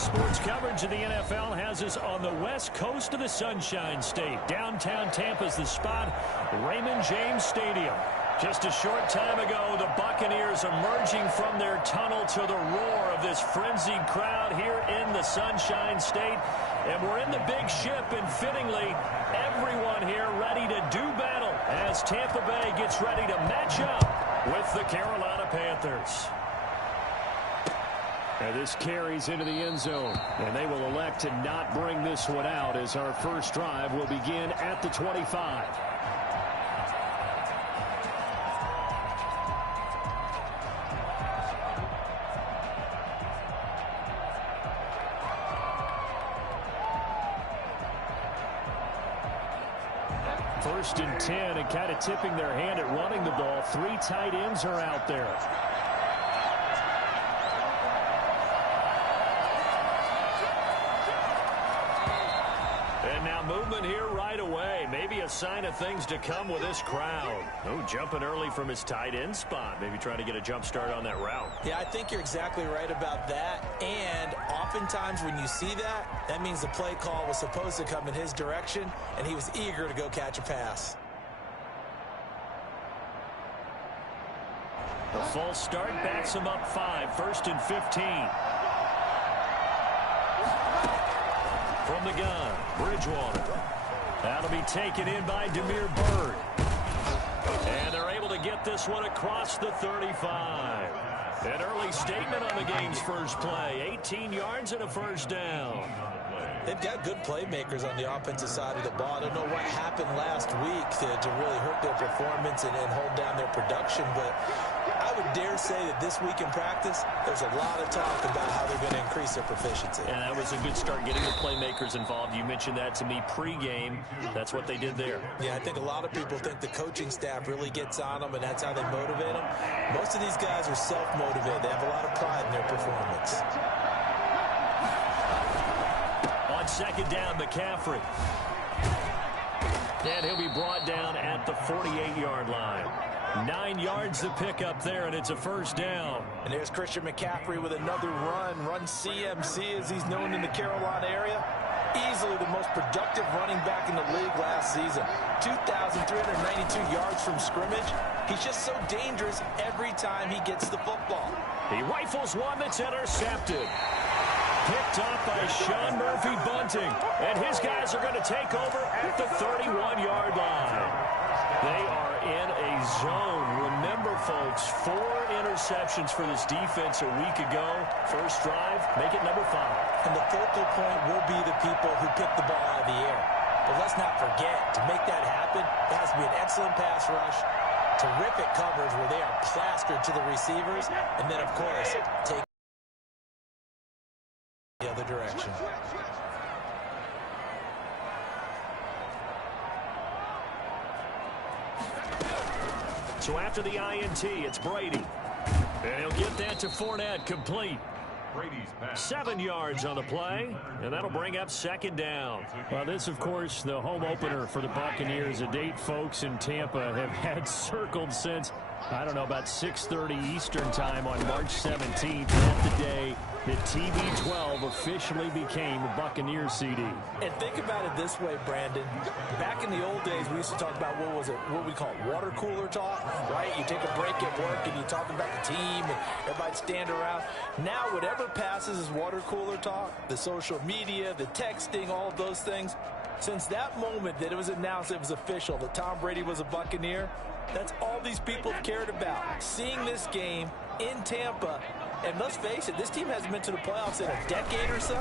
Sports coverage of the NFL has us on the west coast of the Sunshine State. Downtown Tampa's the spot, Raymond James Stadium. Just a short time ago, the Buccaneers emerging from their tunnel to the roar of this frenzied crowd here in the Sunshine State. And we're in the big ship, and fittingly, everyone here ready to do battle as Tampa Bay gets ready to match up with the Carolina Panthers. And this carries into the end zone, and they will elect to not bring this one out as our first drive will begin at the 25. First and 10, and kind of tipping their hand at running the ball. Three tight ends are out there. And now movement here right away. Maybe a sign of things to come with this crowd. Oh, jumping early from his tight end spot. Maybe trying to get a jump start on that route. Yeah, I think you're exactly right about that. And oftentimes when you see that, that means the play call was supposed to come in his direction, and he was eager to go catch a pass. The false start backs him up 5, first and 15. From the gun, Bridgewater. That'll be taken in by Damiere Byrd. And they're able to get this one across the 35. An early statement on the game's first play. 18 yards and a first down. They've got good playmakers on the offensive side of the ball. I don't know what happened last week to really hurt their performance and hold down their production, but I would dare say that this week in practice, there's a lot of talk about how they're going to increase their proficiency. And that was a good start getting the playmakers involved. You mentioned that to me pregame. That's what they did there. Yeah, I think a lot of people think the coaching staff really gets on them, and that's how they motivate them. Most of these guys are self-motivated. They have a lot of pride in their performance. On second down, McCaffrey. And he'll be brought down at the 48-yard line. 9 yards to pick up there, and it's a first down. And there's Christian McCaffrey with another run CMC as he's known in the Carolina area. Easily the most productive running back in the league last season. 2,392 yards from scrimmage. He's just so dangerous every time he gets the football. He rifles one that's intercepted. Picked off by Sean Murphy Bunting. And his guys are going to take over at the 31-yard line. They are in a zone. Remember, folks, 4 interceptions for this defense a week ago. First drive, make it number 5. And the focal point will be the people who pick the ball out of the air. But let's not forget, to make that happen, it has to be an excellent pass rush, terrific coverage where they are plastered to the receivers, and then, of course, take the other direction. So after the INT, it's Brady. And he'll get that to Fournette, complete. 7 yards on the play, and that'll bring up second down. Well, this, of course, the home opener for the Buccaneers, a date folks in Tampa have had circled since, I don't know, about 6:30 Eastern time on March 17th. That's the day that TB12 officially became a Buccaneers CD. And think about it this way, Brandon. Back in the old days, we used to talk about what we call water cooler talk, right? You take a break at work and you talk about the team and everybody stand around. Now, whatever passes is water cooler talk, the social media, the texting, all of those things. Since that moment that it was announced, it was official, that Tom Brady was a Buccaneer, that's all these people cared about. Seeing this game in Tampa, and let's face it, this team hasn't been to the playoffs in a decade or so.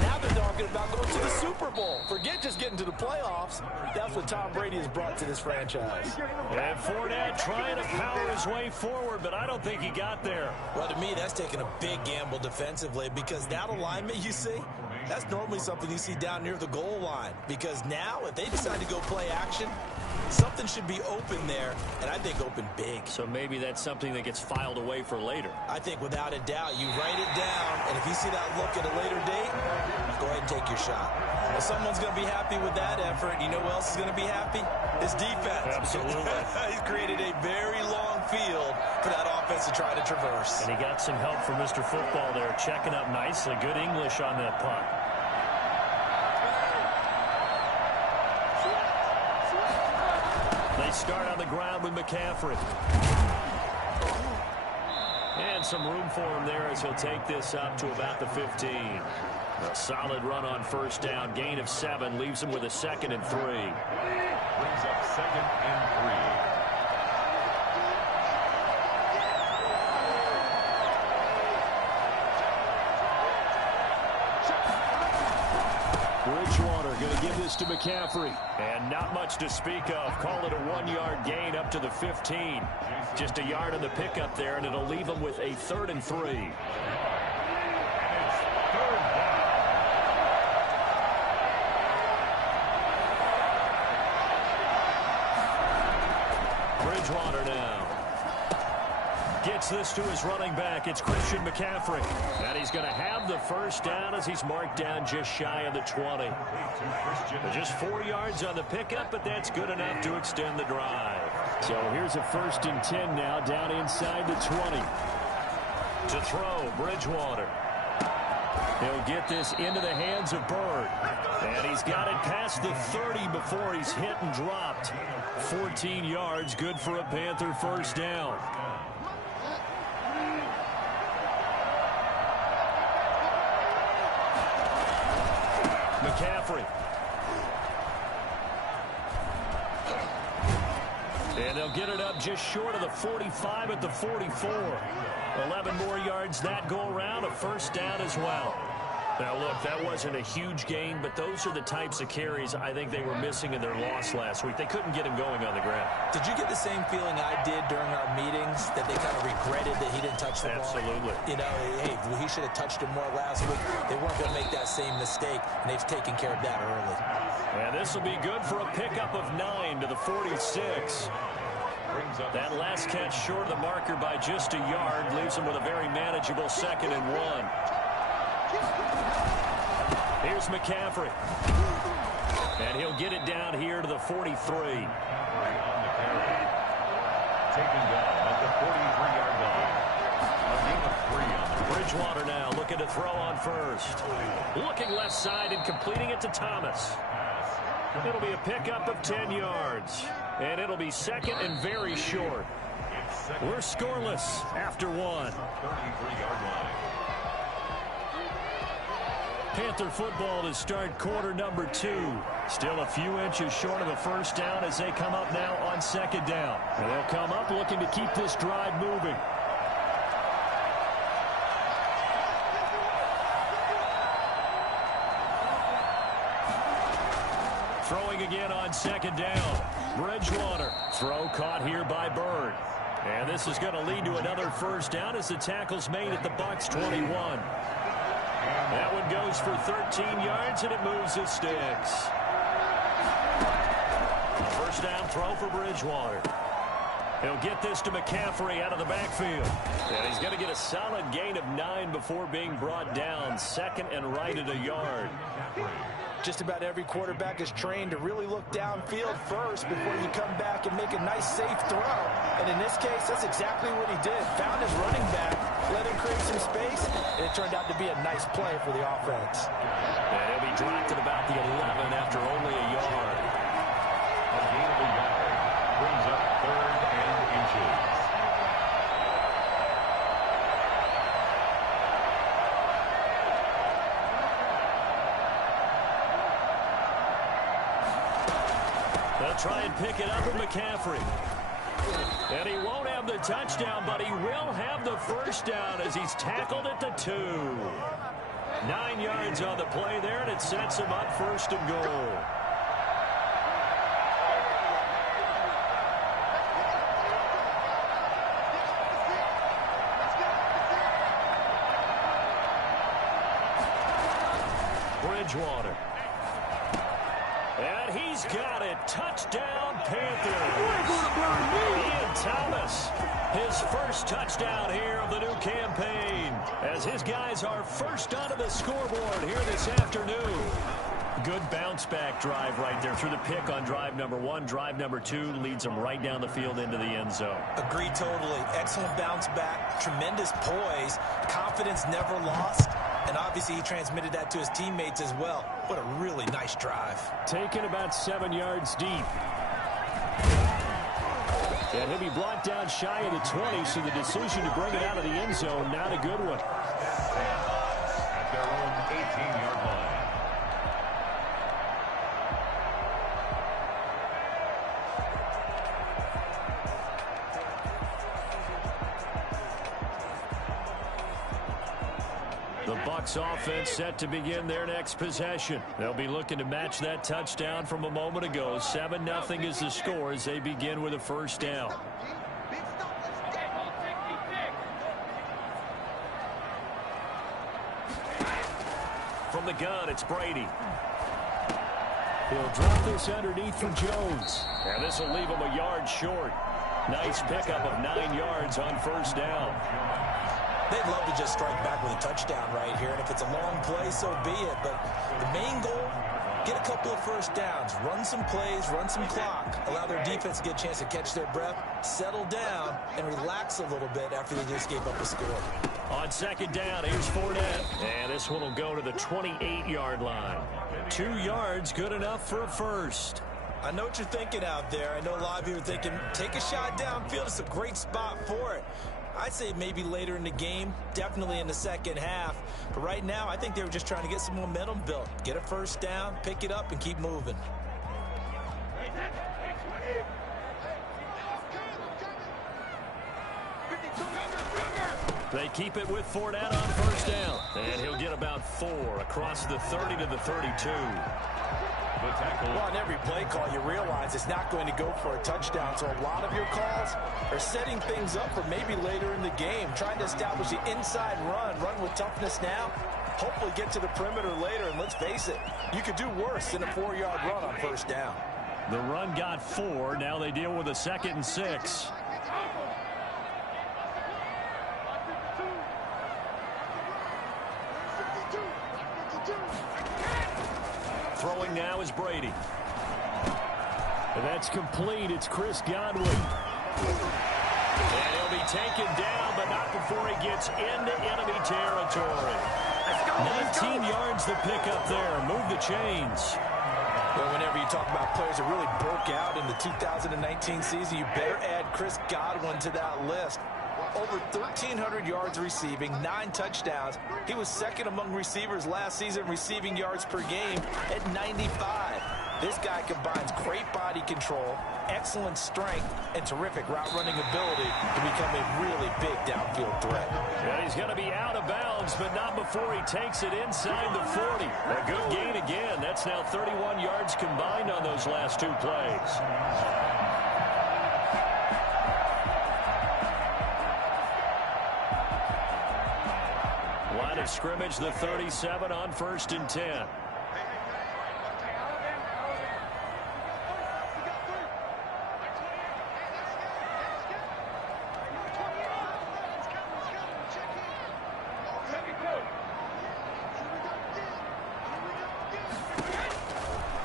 Now they're talking about going to the Super Bowl. Forget just getting to the playoffs. That's what Tom Brady has brought to this franchise. And Fournette trying to power his way forward, but I don't think he got there. Well, to me, that's taking a big gamble defensively, because that alignment you see, that's normally something you see down near the goal line. Because now, if they decide to go play action, something should be open there, and I think open big. So maybe that's something that gets filed away for later. I think without a doubt, you write it down, and if you see that look at a later date, go ahead and take your shot. Well, someone's going to be happy with that effort. You know who else is going to be happy? His defense. Absolutely. He's created a very long field for that offense to try to traverse. And he got some help from Mr. Football there, checking up nicely. Good English on that punt. They start on the ground with McCaffrey. And some room for him there as he'll take this up to about the 15. A solid run on first down. Gain of 7 leaves him with a 2nd and 3. Brings up 2nd and 3. Bridgewater going to give this to McCaffrey. And not much to speak of. Call it a 1-yard gain up to the 15. Just a yard on the pickup there, and it'll leave him with a 3rd and 3. And it's 3rd down. Bridgewater now. Gets this to his running back. It's Christian McCaffrey. And he's going to have the first down as he's marked down just shy of the 20. Just 4 yards on the pickup, but that's good enough to extend the drive. So here's a 1st and 10 now down inside the 20. To throw, Bridgewater. He'll get this into the hands of Byrd. And he's got it past the 30 before he's hit and dropped. 14 yards, good for a Panther first down. McCaffrey. And they'll get it up just short of the 45 at the 44. 11 more yards that go around, a first down as well. Now, look, that wasn't a huge gain, but those are the types of carries I think they were missing in their loss last week. They couldn't get him going on the ground. Did you get the same feeling I did during our meetings, that they kind of regretted that he didn't touch the ball? Absolutely. You know, hey, he should have touched it more last week. They weren't going to make that same mistake, and they've taken care of that early. And this will be good for a pickup of 9 to the 46. That last catch short of the marker by just a yard leaves him with a very manageable 2nd and 1. Here's McCaffrey. And he'll get it down here to the 43. Taken down at the 43-yard line. A gain of 3 on the Bridgewater now looking to throw on first. Looking left side and completing it to Thomas. It'll be a pickup of 10 yards. And it'll be 2nd and very short. We're scoreless after 1. 33-yard line. Panther football to start quarter number 2. Still a few inches short of a first down as they come up now on 2nd down. And they'll come up looking to keep this drive moving. Throwing again on 2nd down. Bridgewater. Throw caught here by Byrd. And this is going to lead to another first down as the tackle's made at the Bucs 21. That one goes for 13 yards, and it moves the sticks. First down throw for Bridgewater. He'll get this to McCaffrey out of the backfield. And he's going to get a solid gain of 9 before being brought down. 2nd and right at a yard. Just about every quarterback is trained to really look downfield first before you come back and make a nice, safe throw. And in this case, that's exactly what he did. Found his running back, let him create some space, and it turned out to be a nice play for the offense. And he'll be dropped at about the 11 after only a yard. A gain of a yard brings up 3rd and inches. They'll try and pick it up with McCaffrey. And he won't have the touchdown, but he will have the first down as he's tackled at the 2. 9 yards on the play there, and it sets him up 1st and goal. Bridgewater. And he's got it. Touchdown, Panthers. Ian Thomas, his first touchdown here of the new campaign, as his guys are first onto the scoreboard here this afternoon. Good bounce-back drive right there through the pick on drive number 1. Drive number 2 leads them right down the field into the end zone. Agree totally. Excellent bounce back, tremendous poise, confidence never lost, and obviously he transmitted that to his teammates as well. What a really nice drive. Taken about 7 yards deep. And he'll be brought down shy of the 20, so the decision to bring it out of the end zone, not a good one. At their own 18-yard line. The Bucs offense set to begin their next possession. They'll be looking to match that touchdown from a moment ago. 7-0 is the score as they begin with a first down. From the gun, it's Brady. He'll drop this underneath for Jones. And this will leave him a yard short. Nice pickup of 9 yards on first down. They'd love to just strike back with a touchdown right here, and if it's a long play, so be it. But the main goal, get a couple of first downs, run some plays, run some clock, allow their defense to get a chance to catch their breath, settle down, and relax a little bit after they just gave up a score. On second down, here's Fournette. And this one will go to the 28-yard line. 2 yards, good enough for a first. I know what you're thinking out there. I know a lot of you are thinking, take a shot downfield. It's a great spot for it. I'd say maybe later in the game, definitely in the second half. But right now, I think they were just trying to get some momentum built. Get a first down, pick it up, and keep moving. They keep it with Fournette on first down. And he'll get about 4 across the 30 to the 32. Well, on every play call, you realize it's not going to go for a touchdown. So a lot of your calls are setting things up for maybe later in the game, trying to establish the inside run with toughness now, hopefully get to the perimeter later. And let's face it, you could do worse than a 4-yard run on first down. The run got 4. Now they deal with a 2nd and 6. Throwing now is Brady. And that's complete. It's Chris Godwin. And he'll be taken down, but not before he gets into enemy territory. 19 yards the pick up there. Move the chains. Well, whenever you talk about players that really broke out in the 2019 season, you better add Chris Godwin to that list. Over 1,300 yards receiving, 9 touchdowns. He was second among receivers last season receiving yards per game at 95. This guy combines great body control, excellent strength, and terrific route running ability to become a really big downfield threat. And he's going to be out of bounds, but not before he takes it inside the 40. A good gain again. That's now 31 yards combined on those last 2 plays. Line of scrimmage, the 37 on 1st and 10.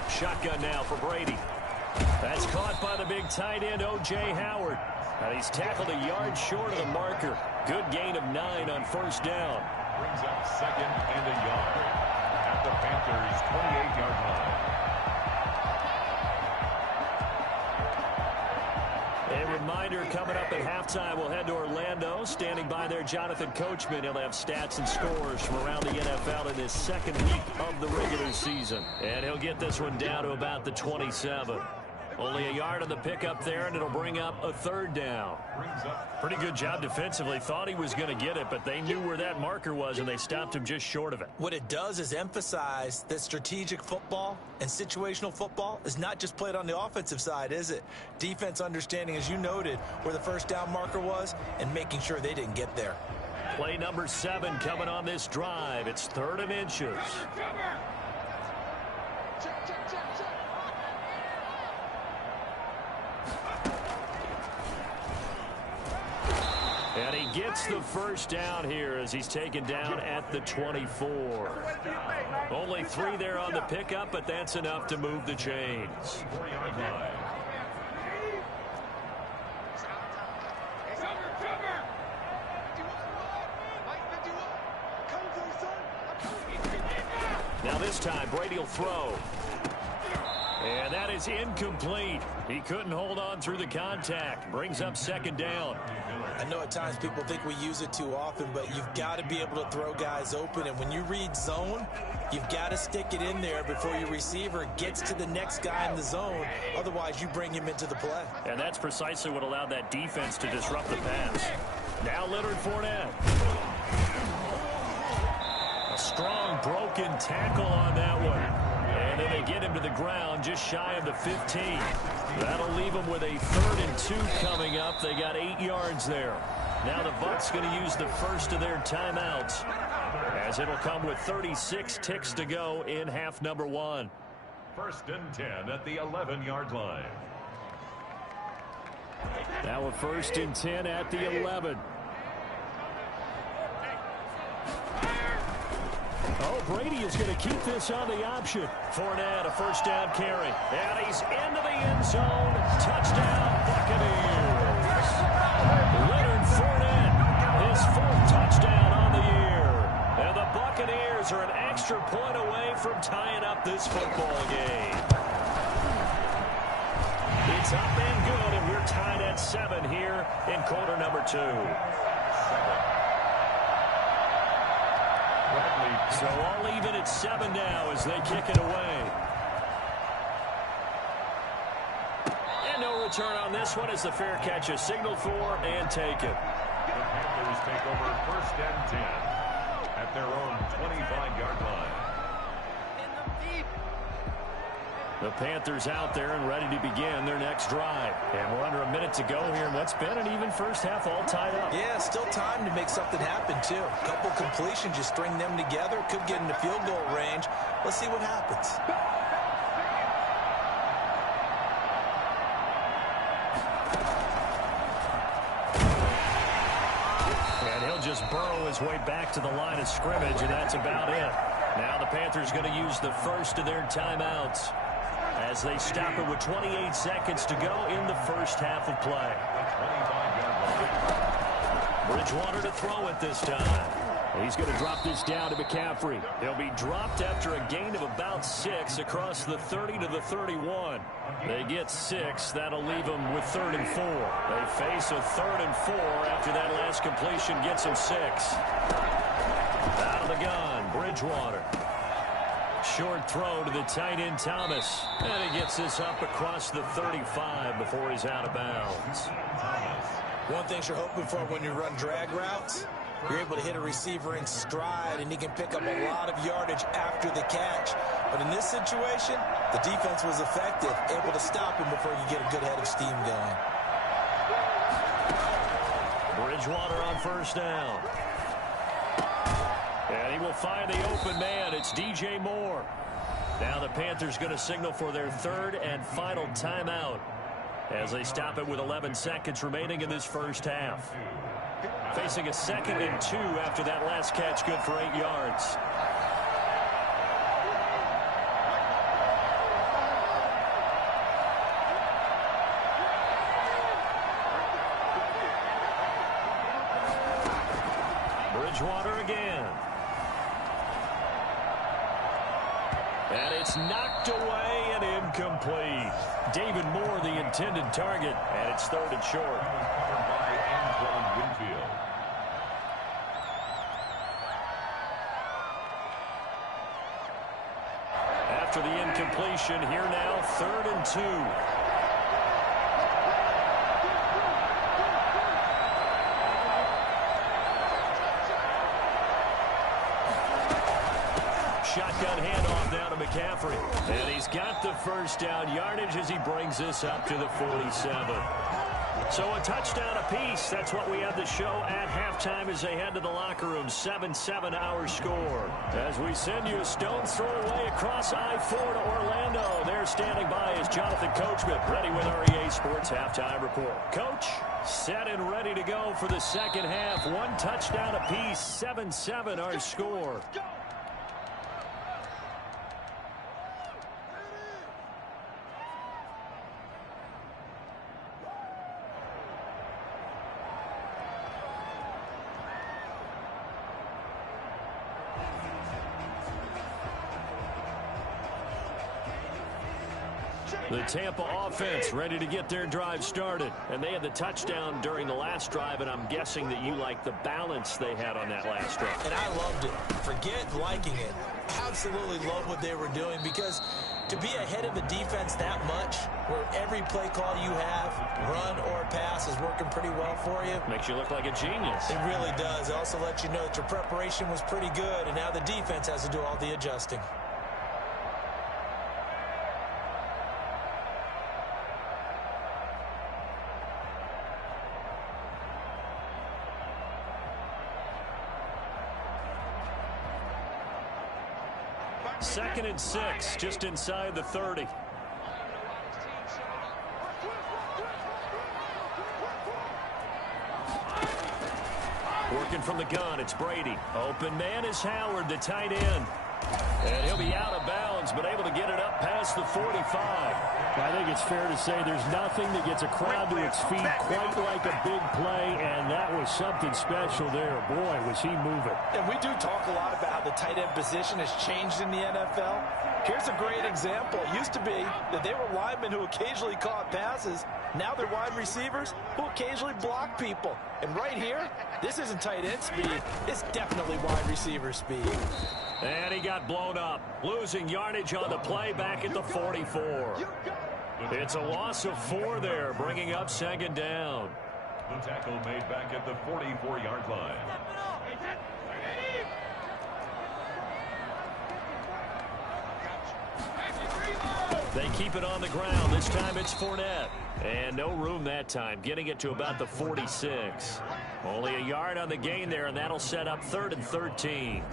Shotgun now for Brady. That's caught by the big tight end, O.J. Howard. And he's tackled a yard short of the marker. Good gain of 9 on first down. Brings up 2nd and a yard at the Panthers' 28-yard line. A reminder, coming up at halftime, we'll head to Orlando. Standing by there, Jonathan Coachman. He'll have stats and scores from around the NFL in his 2nd week of the regular season. And he'll get this one down to about the 27. Only a yard on the pickup there, and it'll bring up a 3rd down. Pretty good job defensively. Thought he was going to get it, but they knew where that marker was, and they stopped him just short of it. What it does is emphasize that strategic football and situational football is not just played on the offensive side, is it? Defense understanding, as you noted, where the first down marker was and making sure they didn't get there. Play number 7 coming on this drive. It's 3rd and inches. And he gets the first down here as he's taken down at the 24. Only 3 there on the pickup, but that's enough to move the chains. Now this time, Brady will throw. And that is incomplete. He couldn't hold on through the contact. Brings up second down. I know at times people think we use it too often, but you've got to be able to throw guys open. And when you read zone, you've got to stick it in there before your receiver gets to the next guy in the zone. Otherwise, you bring him into the play. And that's precisely what allowed that defense to disrupt the pass. Now Leonard Fournette. A strong broken tackle on that one. And then they get him to the ground just shy of the 15. That'll leave them with a 3rd and 2 coming up. They got 8 yards there. Now the Bucs going to use the first of their timeouts, as it'll come with 36 ticks to go in half number 1. 1st and 10 at the 11-yard line. Now a 1st and 10 at the 11. Oh, Brady is going to keep this on the option. Fournette, a first down carry. And he's into the end zone. Touchdown, Buccaneers. Leonard Fournette, his 4th touchdown on the year. And the Buccaneers are an extra point away from tying up this football game. It's up and good, and we're tied at 7 here in quarter number 2. So all even at 7 now as they kick it away. And no return on this one as the fair catch is signaled for and taken. The Panthers take over 1st and 10 at their own 25-yard line. The Panthers out there and ready to begin their next drive. And we're under a minute to go here in what's been an even first half, all tied up. Yeah, still time to make something happen, too. A couple completions, you string them together, could get into field goal range. Let's see what happens. And he'll just burrow his way back to the line of scrimmage, and that's about it. Now the Panthers going to use the first of their timeouts as they stop it with 28 seconds to go in the first half of play. Bridgewater to throw it this time. He's going to drop this down to McCaffrey. He'll be dropped after a gain of about 6 across the 30 to the 31. They get 6. That'll leave them with 3rd and 4. They face a 3rd and 4 after that last completion gets them 6. Out of the gun, Bridgewater. Short throw to the tight end, Thomas. And he gets this up across the 35 before he's out of bounds. One thing you're hoping for when you run drag routes, you're able to hit a receiver in stride, and he can pick up a lot of yardage after the catch. But in this situation, the defense was effective, able to stop him before you get a good head of steam going. Bridgewater on first down. And he will find the open man. It's DJ Moore. Now the Panthers going to signal for their 3rd and final timeout as they stop it with 11 seconds remaining in this first half. Facing a 2nd and 2 after that last catch, good for 8 yards. Bridgewater again. And it's knocked away and incomplete. David Moore, the intended target, and it's 3rd and short. Covered by Antoine Winfield. After the incompletion, here now, 3rd and 2. Shotgun handoff now to McCaffrey. And he's got the first down yardage as he brings this up to the 47. So a touchdown apiece. That's what we have to show at halftime as they head to the locker room. 7-7 our score. As we send you a stone's throw away across I-4 to Orlando. There standing by is Jonathan Coachman, ready with our EA Sports Halftime Report. Coach, set and ready to go for the second half. One touchdown apiece. 7-7 our score. The Tampa offense ready to get their drive started. And they had the touchdown during the last drive, and I'm guessing that you like the balance they had on that last drive. And I loved it. Forget liking it. Absolutely love what they were doing, because to be ahead of a defense that much, where every play call you have, run or pass, is working pretty well for you. Makes you look like a genius. It really does. It also lets you know that your preparation was pretty good, and now the defense has to do all the adjusting. Second and 6, just inside the 30. Working from the gun, it's Brady. Open man is Howard, the tight end. And he'll be out of bounds, but able to get it up past the 45. I think it's fair to say there's nothing that gets a crowd to its feet quite like a big play, and that was something special there. Boy, was he moving. And we do talk a lot about how the tight end position has changed in the NFL. Here's a great example. It used to be that they were linemen who occasionally caught passes. Now they're wide receivers who occasionally block people. And right here, this isn't tight end speed. It's definitely wide receiver speed. And he got blown up, losing yardage on the play back at the 44. It's a loss of 4 there, bringing up second down. The tackle made back at the 44-yard line. They keep it on the ground. This time it's Fournette. And no room that time, getting it to about the 46. Only a yard on the gain there, and that'll set up 3rd and 13.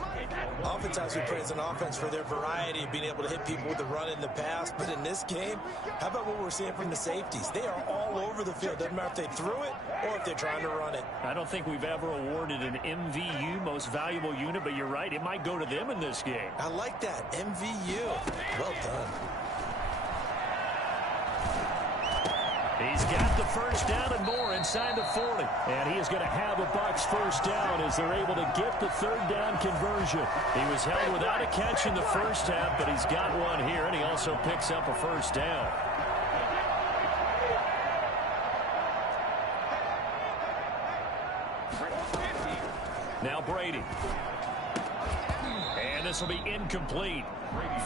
Oftentimes we praise an offense for their variety of being able to hit people with the run and the pass. But in this game, how about what we're seeing from the safeties? They are all over the field. Doesn't matter if they threw it or if they're trying to run it. I don't think we've ever awarded an MVU, most valuable unit, but you're right. It might go to them in this game. I like that. MVU. Well done. He's got the first down and more inside the 40. And he is going to have a Bucs first down as they're able to get the 3rd down conversion. He was held without a catch in the first half, but he's got one here, and he also picks up a first down. Now Brady. And this will be incomplete.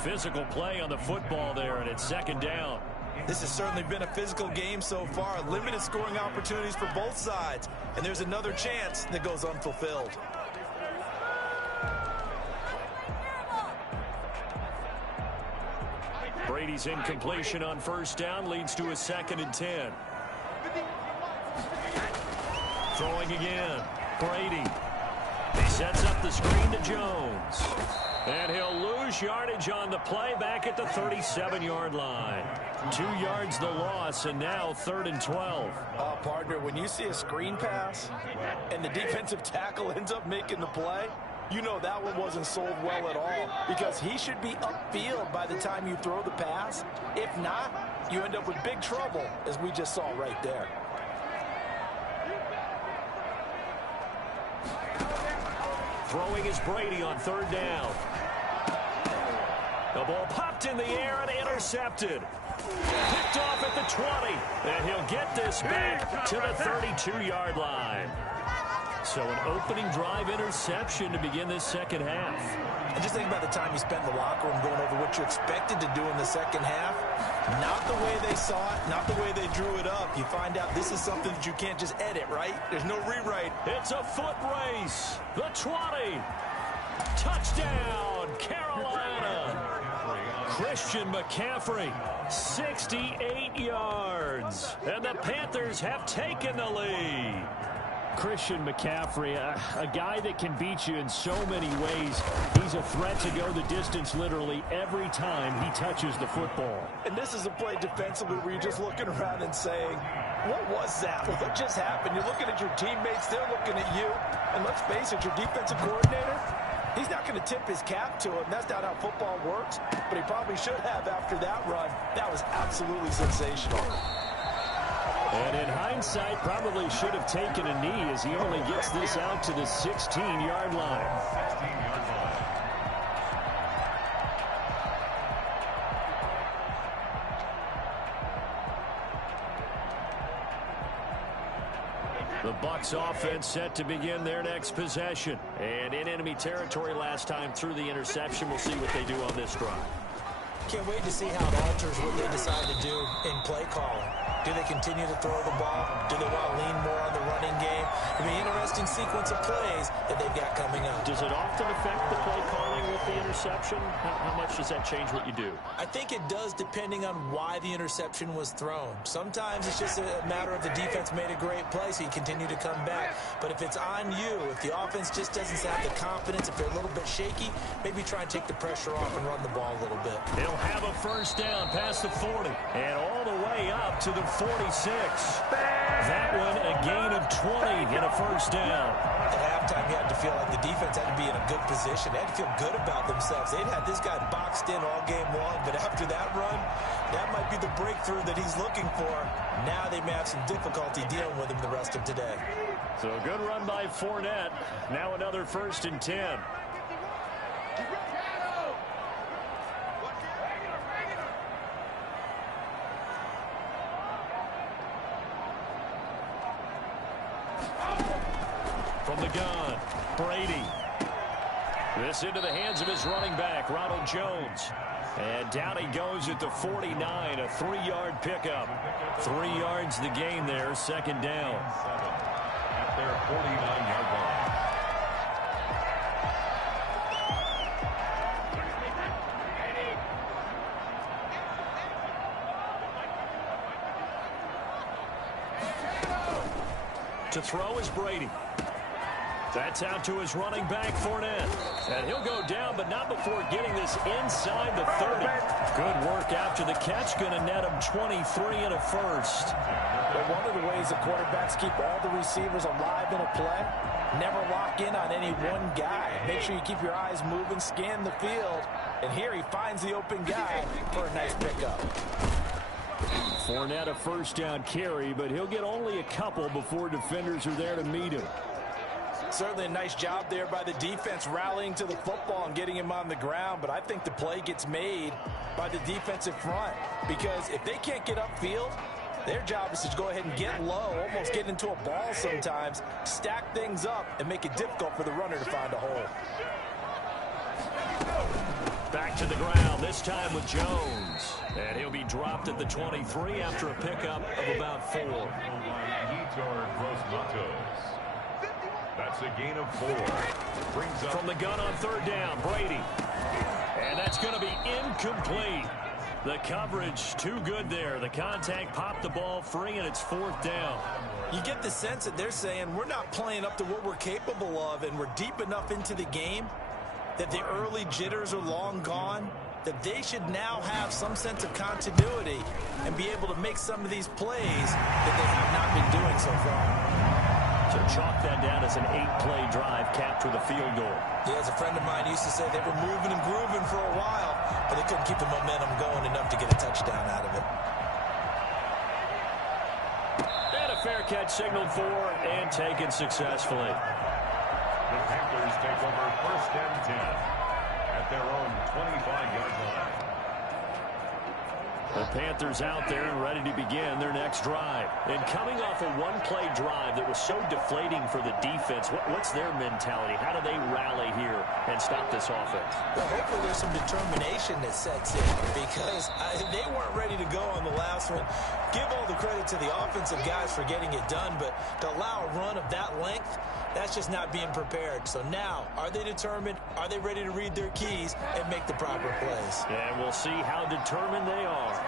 Physical play on the football there, and it's second down. This has certainly been a physical game so far. Limited scoring opportunities for both sides. And there's another chance that goes unfulfilled. Brady's incompletion on first down leads to a 2nd and 10. Throwing again. Brady. He sets up the screen to Jones. And he'll lose yardage on the play back at the 37-yard line. 2 yards the loss, and now 3rd and 12. Oh, partner, when you see a screen pass and the defensive tackle ends up making the play, you know that one wasn't sold well at all, because he should be upfield by the time you throw the pass. If not, you end up with big trouble, as we just saw right there. Throwing is Brady on 3rd down. The ball popped in the air and intercepted. Picked off at the 20. And he'll get this back to the 32-yard line. So an opening drive interception to begin this second half. And just think about the time you spent in the locker room going over what you expected to do in the second half. Not the way they saw it, not the way they drew it up. You find out this is something that you can't just edit, right? There's no rewrite. It's a foot race. The 20. Touchdown, Carolina. Christian McCaffrey 68 yards. And the Panthers have taken the lead. Christian McCaffrey, a guy that can beat you in so many ways. He's a threat to go the distance literally every time he touches the football. And this is a play defensively where you're just looking around and saying, what was that? What just happened? You're looking at your teammates, they're looking at you. And let's face it, your defensive coordinator, he's not going to tip his cap to him. That's not how football works. But he probably should have after that run. That was absolutely sensational. And in hindsight, probably should have taken a knee as he only gets this out to the 16-yard line. 16-yard line. The Bucs offense set to begin their next possession. And in enemy territory last time through the interception. We'll see what they do on this drive. Can't wait to see how it alters what they decide to do in play calling. Do they continue to throw the ball? Do they want to lean more on the running game? It'll be an interesting sequence of plays that they've got coming up. Does it often affect the play calling with the interception? How much does that change what you do? I think it does depending on why the interception was thrown. Sometimes it's just a matter of the defense made a great play, so you continue to come back. But if it's on you, if the offense just doesn't have the confidence, if they're a little bit shaky, maybe try and take the pressure off and run the ball a little bit. He'll have a first down past the 40 and all the way up to the 46. That one a gain of 20 and a first down. At halftime, you had to feel like the defense had to be in a good position. They had to feel good about themselves. They'd had this guy boxed in all game long, but after that run, that might be the breakthrough that he's looking for. Now they may have some difficulty dealing with him the rest of today. So a good run by Fournette. Now another 1st and 10. From the gun, Brady. This into the hands of his running back, Ronald Jones. And down he goes at the 49, a 3-yard pickup. 3 yards the gain there, 2nd down. At their 49-yard line. To throw is Brady. That's out to his running back, Fournette. And he'll go down, but not before getting this inside the 30. Good work after the catch. Going to net him 23 and a first. But one of the ways the quarterbacks keep all the receivers alive in a play, never lock in on any one guy. Make sure you keep your eyes moving, scan the field. And here he finds the open guy for a nice pickup. Fournette a first down carry, but he'll get only a couple before defenders are there to meet him. Certainly a nice job there by the defense rallying to the football and getting him on the ground, but I think the play gets made by the defensive front because if they can't get upfield, their job is to go ahead and get low, almost get into a ball sometimes, stack things up, and make it difficult for the runner to find a hole. Back to the ground, this time with Jones. And he'll be dropped at the 23 after a pickup of about 4. That's a gain of 4. Brings up from the gun on 3rd down, Brady. And that's going to be incomplete. The coverage too good there. The contact popped the ball free, and it's 4th down. You get the sense that they're saying we're not playing up to what we're capable of, and we're deep enough into the game that the early jitters are long gone, that they should now have some sense of continuity and be able to make some of these plays that they have not been doing so far. So chalk that down as an 8-play drive capped with a field goal. Yeah, as a friend of mine used to say, they were moving and grooving for a while, but they couldn't keep the momentum going enough to get a touchdown out of it. And a fair catch signaled for and taken successfully. the Panthers take over 1st and 10 at their own 25-yard line. The Panthers out there and ready to begin their next drive. And coming off a one-play drive that was so deflating for the defense, what's their mentality? How do they rally here and stop this offense? Well, hopefully there's some determination that sets in because they weren't ready to go on the last one. Give all the credit to the offensive guys for getting it done, but to allow a run of that length, that's just not being prepared. So now, are they determined? Are they ready to read their keys and make the proper plays? And we'll see how determined they are.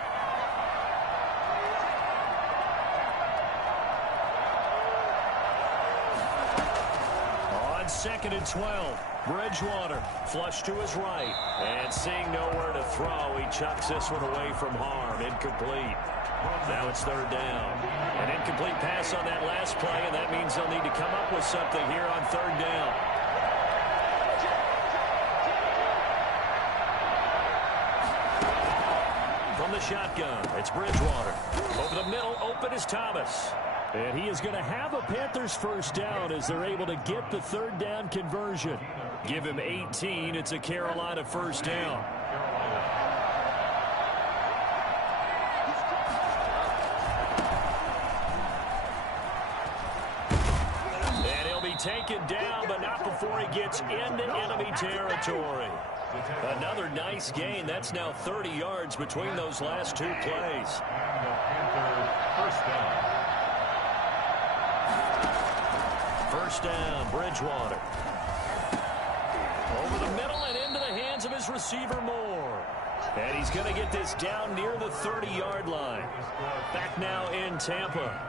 2nd and 12. Bridgewater, flush to his right. And seeing nowhere to throw, he chucks this one away from harm. Incomplete. Now it's 3rd down. An incomplete pass on that last play, and that means they'll need to come up with something here on 3rd down. From the shotgun, it's Bridgewater. Over the middle, open is Thomas. And he is going to have a Panthers 1st down as they're able to get the 3rd down conversion. Give him 18. It's a Carolina 1st down. And he'll be taken down, but not before he gets into enemy territory. Another nice gain. That's now 30 yards between those last 2 plays. And the Panther 1st down. 1st down, Bridgewater. Over the middle and into the hands of his receiver, Moore. And he's going to get this down near the 30-yard line. Back now in Tampa.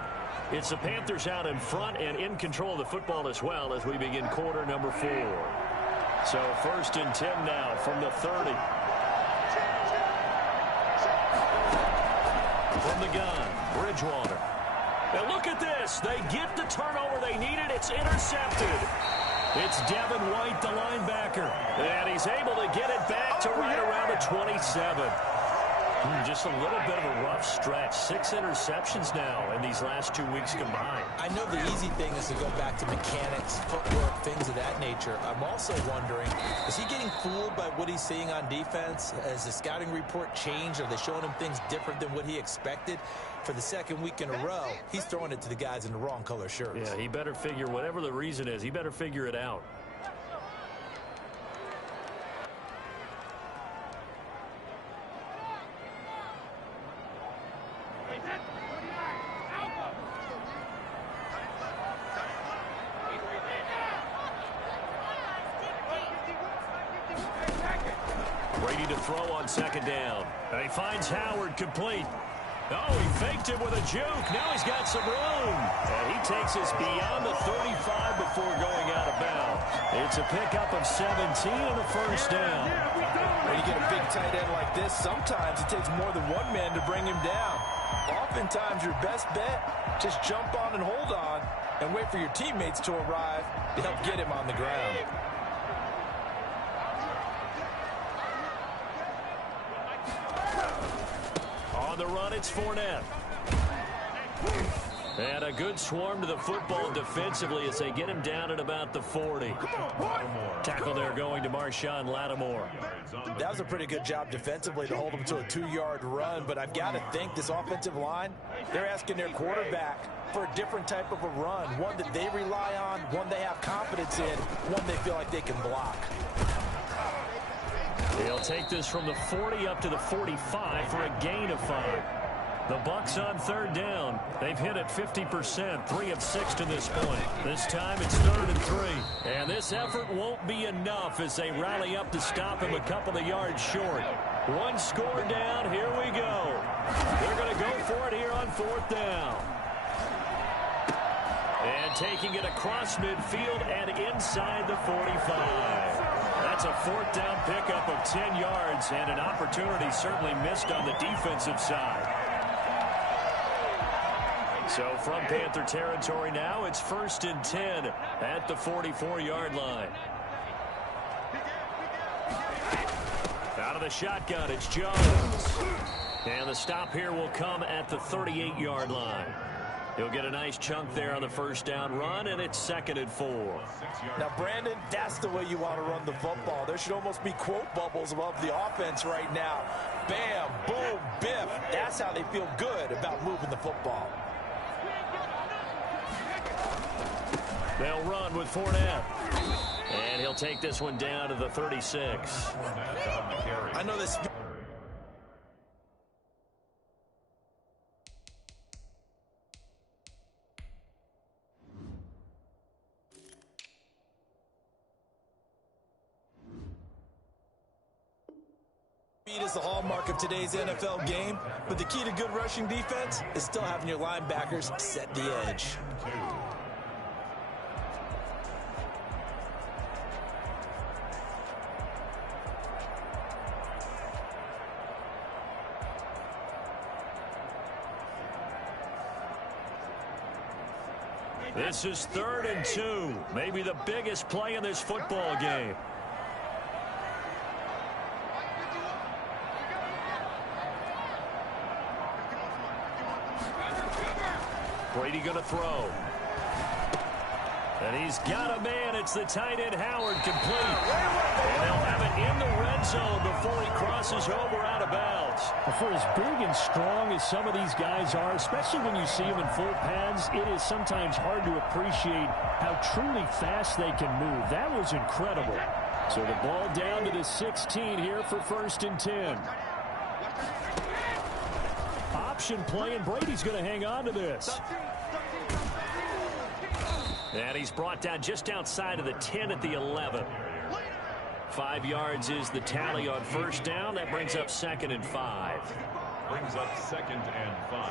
It's the Panthers out in front and in control of the football as well as we begin quarter number 4. So 1st and 10 now from the 30. From the gun, Bridgewater. And look at this. They get the turnover they needed. It's intercepted. It's Devin White, the linebacker. And he's able to get it back to right around the 27. Just a little bit of a rough stretch. 6 interceptions now in these last 2 weeks combined. I know the easy thing is to go back to mechanics, footwork, things of that nature. I'm also wondering, is he getting fooled by what he's seeing on defense? Has the scouting report changed? Are they showing him things different than what he expected? For the 2nd week in a row, he's throwing it to the guys in the wrong color shirts. Yeah, he better figure, whatever the reason is, he better figure it out. Brady to throw on 2nd down. And he finds Howard complete. Oh, he faked him with a juke. Now he's got some room. And he takes us beyond the 35 before going out of bounds. It's a pickup of 17 and a 1st down. When you get a big tight end like this, sometimes it takes more than one man to bring him down. Oftentimes, your best bet, just jump on and hold on and wait for your teammates to arrive to help get him on the ground. On the run, it's Fournette. And a good swarm to the football defensively as they get him down at about the 40. Tackle there going to Marshawn Lattimore. That was a pretty good job defensively to hold him to a 2-yard run, but I've got to think this offensive line, they're asking their quarterback for a different type of a run, one that they rely on, one they have confidence in, one they feel like they can block. He'll take this from the 40 up to the 45 for a gain of 5. The Bucs on 3rd down. They've hit it 50%, 3 of 6 to this point. This time it's 3rd and 3. And this effort won't be enough as they rally up to stop him a couple of yards short. 1 score down, here we go. They're going to go for it here on 4th down. And taking it across midfield and inside the 45. That's a 4th down pickup of 10 yards and an opportunity certainly missed on the defensive side. So from Panther territory now, it's 1st and 10 at the 44-yard line. Out of the shotgun, it's Jones. And the stop here will come at the 38-yard line. He'll get a nice chunk there on the 1st down run, and it's 2nd and 4. Now, Brandon, that's the way you want to run the football. There should almost be quote bubbles above the offense right now. Bam, boom, biff. That's how they feel good about moving the football. They'll run with Fournette. And he'll take this one down to the 36. I know this. Speed is the hallmark of today's NFL game, but the key to good rushing defense is still having your linebackers set the edge. This is 3rd and 2. Maybe the biggest play in this football game. Brady going to throw. And he's got a man. It's the tight end, Howard, complete. And they'll have it in the red zone before he crosses over out of bounds. For as big and strong as some of these guys are, especially when you see them in full pads, it is sometimes hard to appreciate how truly fast they can move. That was incredible. So the ball down to the 16 here for 1st and 10. Option play, and Brady's going to hang on to this. And he's brought down just outside of the 10 at the 11. 5 yards is the tally on 1st down. That brings up 2nd and 5. Brings up 2nd and 5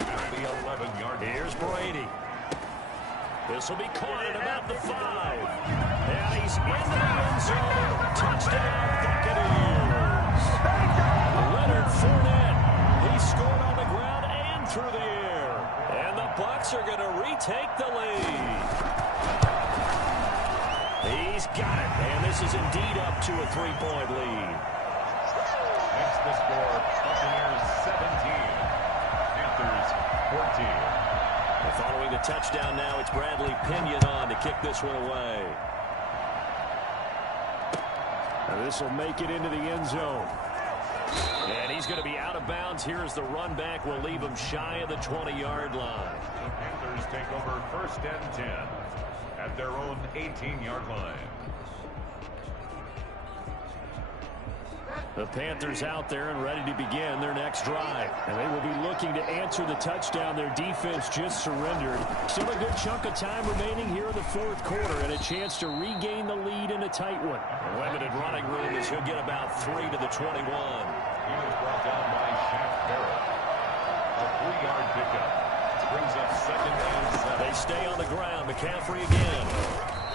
at the 11-yard line. Here's Brady. This will be caught at about the 5. And he's in the end zone. Touchdown, Buccaneers. Leonard Fournette. He scored on the ground and through the air. And the Bucs are going to retake the lead. He's got it. And this is indeed up to a 3-point lead. That's the score. Buccaneers 17. Panthers 14. And following the touchdown now, it's Bradley Pinion on to kick this one away. And this will make it into the end zone. And he's going to be out of bounds here as the run back will leave him shy of the 20-yard line. The Panthers take over 1st and 10 at their own 18-yard line. The Panthers out there and ready to begin their next drive. And they will be looking to answer the touchdown their defense just surrendered. Still a good chunk of time remaining here in the 4th quarter and a chance to regain the lead in a tight one. Limited running room as he'll get about 3 to the 21. He was brought down by Shaq Barrett. A 3-yard pickup. Brings up 2nd and 7. They stay on the ground. McCaffrey again.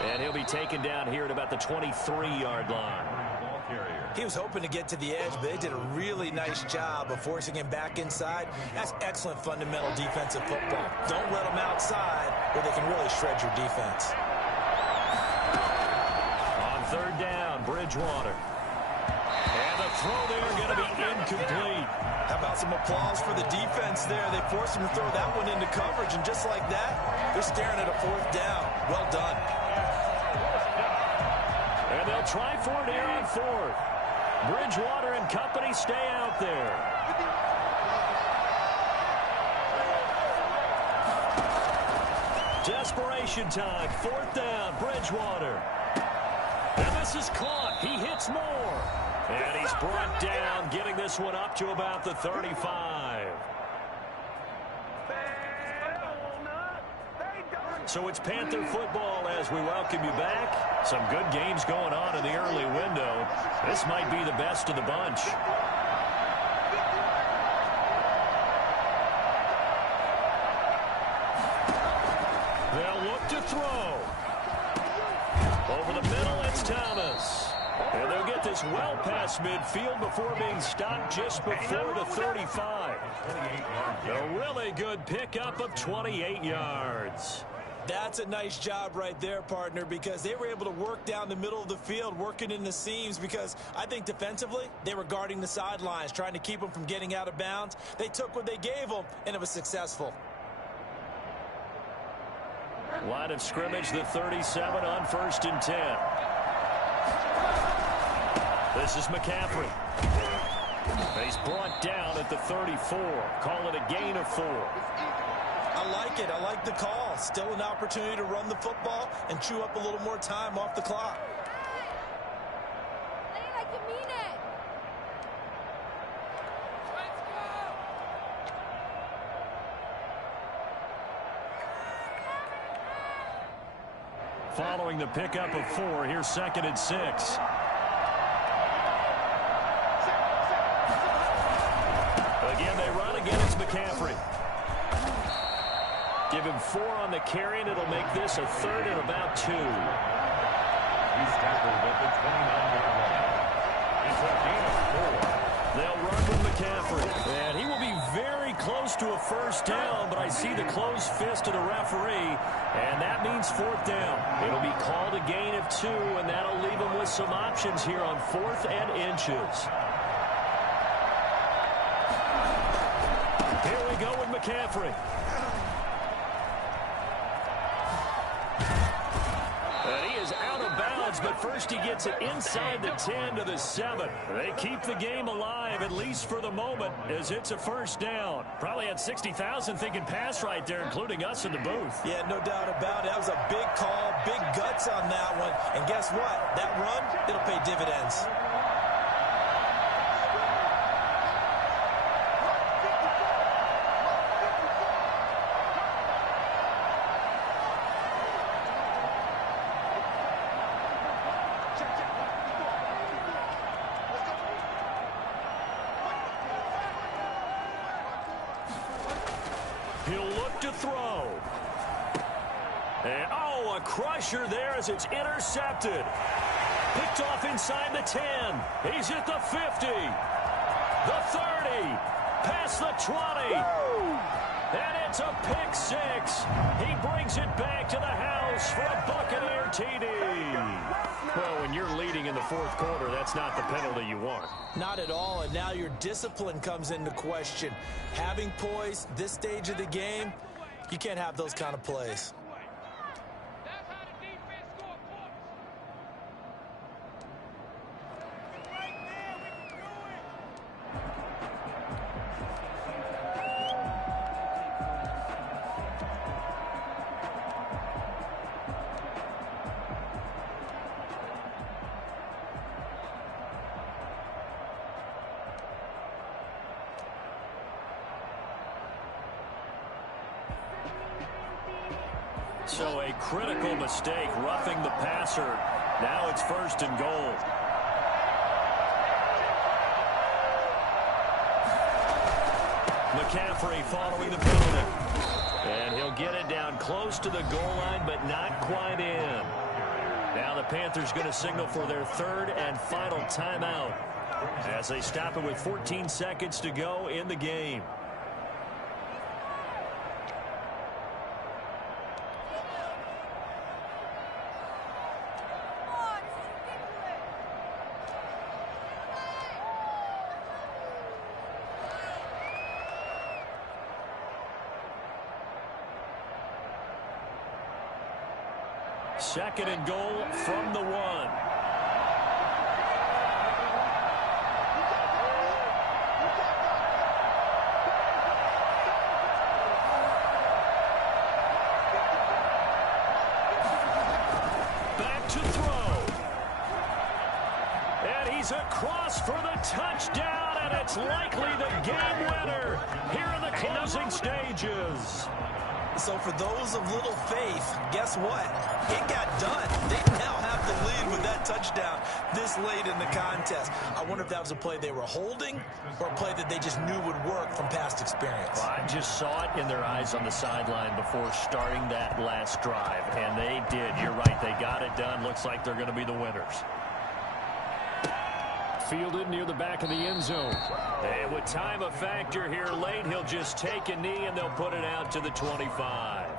And he'll be taken down here at about the 23-yard line. Ball carrier. He was hoping to get to the edge, but they did a really nice job of forcing him back inside. That's excellent fundamental defensive football. Don't let them outside where they can really shred your defense. On 3rd down, Bridgewater. And the throw there going to be incomplete. How about some applause for the defense there? They forced him to throw that one into coverage, and just like that, they're staring at a 4th down. Well done. And they'll try for it here on 4th. Bridgewater and company stay out there. Desperation time. 4th down. Bridgewater. And this is caught. He hits more. And he's brought down, getting this one up to about the 35. So it's Panther football as we welcome you back. Some good games going on in the early window. This might be the best of the bunch. They'll look to throw. Over the middle, it's Thomas. And they'll get this well past midfield before being stopped just before the 35. A really good pickup of 28 yards. That's a nice job right there, partner, because they were able to work down the middle of the field, working in the seams, because I think defensively they were guarding the sidelines, trying to keep them from getting out of bounds. They took what they gave them, and it was successful. Line of scrimmage, the 37 on 1st and 10. This is McCaffrey. He's brought down at the 34. Call it a gain of 4. I like it. I like the call. Still an opportunity to run the football and chew up a little more time off the clock. Play it like you mean it. Following the pickup of 4, here's 2nd and 6. Again, they run. Again, it's McCaffrey. Give him 4 on the carry, and it'll make this a 3rd and about 2. He's tackled at the 29-yard line. It's a gain of 4. They'll run with McCaffrey. And he will be very close to a first down, but I see the closed fist of the referee, and that means fourth down. It'll be called a gain of 2, and that'll leave them with some options here on 4th and inches. Here we go with McCaffrey. And he is out of bounds, but first he gets it inside the 10 to the 7. They keep the game alive, at least for the moment, as it's a first down. Probably had 60,000 thinking pass right there, including us in the booth. Yeah, no doubt about it. That was a big call, big guts on that one. And guess what? That run, it'll pay dividends. He'll look to throw. And, a crusher there as it's intercepted. Picked off inside the 10. He's at the 50. The 30. Past the 20. And it's a pick 6. He brings it back to the house for a Buccaneer TD. Well, when you're leading in the fourth quarter, that's not the penalty you want. Not at all, and now your discipline comes into question. Having poise this stage of the game, you can't have those kind of plays. So a critical mistake, roughing the passer. Now it's 1st and goal. McCaffrey following the penalty. And he'll get it down close to the goal line, but not quite in. Now the Panthers going to signal for their 3rd and final timeout as they stop it with 14 seconds to go in the game. Second and goal from the 1. Back to throw. And he's across for the touchdown, and it's likely the game winner here in the closing stages. So for those of little faith, guess what? It got done. They now have the lead with that touchdown this late in the contest. I wonder if that was a play they were holding or a play that they just knew would work from past experience. Well, I just saw it in their eyes on the sideline before starting that last drive, and they did. You're right. They got it done. Looks like they're going to be the winners. Fielded near the back of the end zone. And with time a factor here late, he'll just take a knee and they'll put it out to the 25.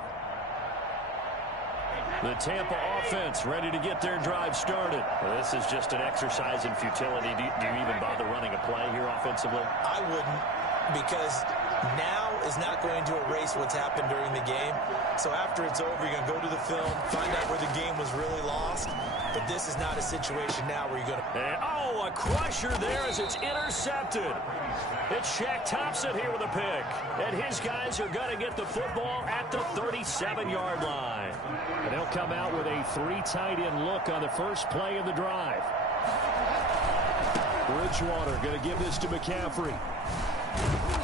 The Tampa offense ready to get their drive started. Well, this is just an exercise in futility. Do you even bother running a play here offensively? I wouldn't, because now is not going to erase what's happened during the game. So after it's over, you're going to go to the film, find out where the game was really lost. But this is not a situation now where you're going to... And, a crusher there as it's intercepted. It's Shaq Thompson here with a pick. And his guys are going to get the football at the 37-yard line. And they'll come out with a 3 tight end look on the first play of the drive. Bridgewater going to give this to McCaffrey.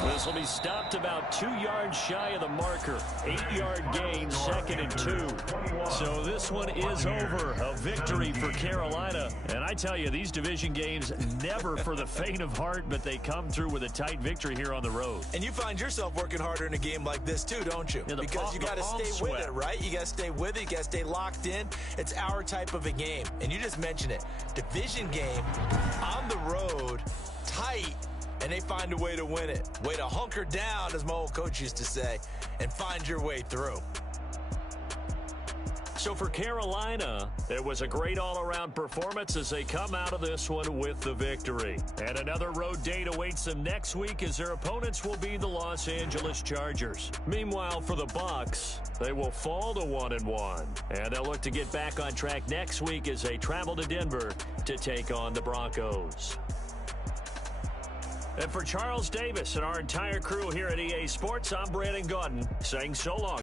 This will be stopped about 2 yards shy of the marker. 8-yard gain, 2nd and 2. So this one is over. A victory for Carolina. And I tell you, these division games never for the faint of heart, but they come through with a tight victory here on the road. And you find yourself working harder in a game like this too, don't you? Yeah, because you got to stay with it, right? You got to stay with it. You got to stay locked in. It's our type of a game. And you just mentioned it. Division game, on the road, tight. and they find a way to win it. Way to hunker down, as my old coach used to say, and find your way through. So for Carolina, it was a great all-around performance as they come out of this one with the victory. And another road date awaits them next week as their opponents will be the Los Angeles Chargers. Meanwhile, for the Bucs, they will fall to 1-1. And they'll look to get back on track next week as they travel to Denver to take on the Broncos. And for Charles Davis and our entire crew here at EA Sports, I'm Brandon Gaudin saying so long.